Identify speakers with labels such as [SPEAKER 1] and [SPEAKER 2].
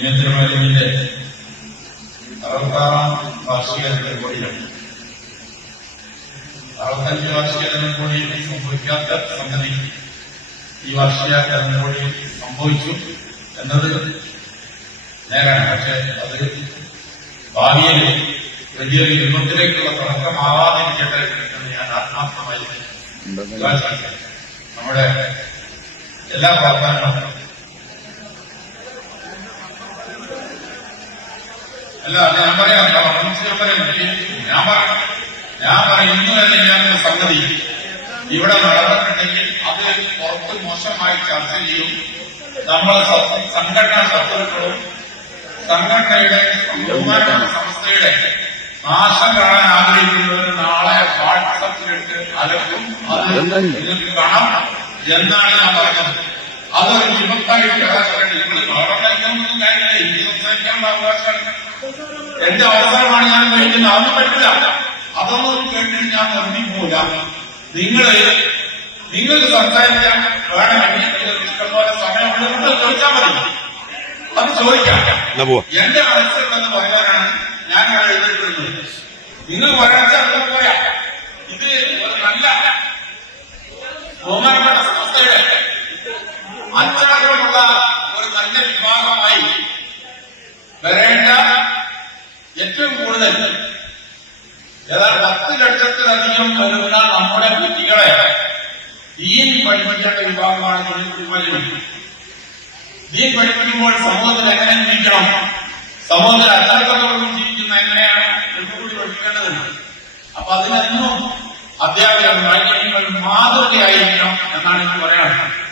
[SPEAKER 1] നിയമത്തിനുമലിന്റെ അറുപത്താറാം വാർഷികത്തിൽ കൂടിയാണ് അറുപത്തഞ്ച് വാർഷികത്തിൽ കൂടി സംഭവിക്കാത്ത സംഗതി ഈ വാർഷിക കൂടി സംഭവിച്ചു എന്നത് നേരാണ്. പക്ഷെ അത് ഭാവിയിൽ വലിയൊരു യുദ്ധത്തിലേക്കുള്ള തുടക്കമാവാതിരിക്കട്ടെ എന്ന് ഞാൻ ആത്മാർത്ഥമായി. നമ്മുടെ എല്ലാ പ്രവർത്തനങ്ങളും അല്ല ഞാൻ പറയാം. ഞാൻ പറയാം. ഞാൻ പറയാം. ഞാൻ തന്നെ ഞാൻ സംഗതി. ഇവിടെ നടന്നിട്ടുണ്ടെങ്കിൽ അത് പുറത്ത് മോശമായി ചർച്ച ചെയ്യും. നമ്മളെ സംഘടനാ ശത്രുക്കളും സംഘടനയുടെ സംസ്ഥയുടെ നാശം കാണാൻ ആഗ്രഹിക്കുന്നവർ നാളെ വാട്സപ്പിലിട്ട് അലക്കും. അത് നിങ്ങൾക്ക് കാണാം. എന്നാണ് ഞാൻ പറഞ്ഞത്. അതൊരു വിപത്തായിട്ട് എന്റെ അവസരമാണ് ഞാൻ കഴിക്കുന്നത് അതൊന്നും പറ്റില്ല. അതൊന്നും കേട്ടിട്ട് ഞാൻ നിർമ്മിക്കൂല. നിങ്ങൾ നിങ്ങൾക്ക് സംസാരിക്കാൻ വേണമെങ്കിൽ നിങ്ങൾക്ക് ഇഷ്ടംപോലെ സമയമുള്ളത് ചോദിച്ചാൽ മതി. അത് ചോദിക്കാം. എന്റെ മനസ്സിലുള്ളത് പറയാനാണ് ഞാൻ അവിടെ എഴുതിയിട്ടുള്ളത്. നിങ്ങൾ പറയാൻ പറയാം ഇത് നല്ല ബഹുമാനപ്പെട്ട സംസ്ഥയുടെ അച്ചടക്കമുള്ള ഒരു നല്ല വിഭാഗമായി വരേണ്ട ഏറ്റവും കൂടുതൽ. ഏതാണ്ട് പത്ത് ലക്ഷത്തിലധികം വരുന്ന നമ്മുടെ കുട്ടികളെ ദീൻ പഠിപ്പിക്കേണ്ട വിഭാഗമാണ് കുടുംബം ദീൻ പഠിപ്പിക്കുമ്പോൾ സമൂഹത്തിൽ എങ്ങനെ ജീവിക്കണം? സമൂഹത്തിൽ അച്ചടക്കത്തോടും ജീവിക്കുന്ന എങ്ങനെയാണ്? എന്നുകൂടി പഠിക്കേണ്ടതുണ്ട് അപ്പൊ അതിനെന്നും അധ്യാപകർ മാലിന്യങ്ങൾ മാതൃകയായിരിക്കണം എന്നാണ് എനിക്ക് പറയാനുള്ളത്.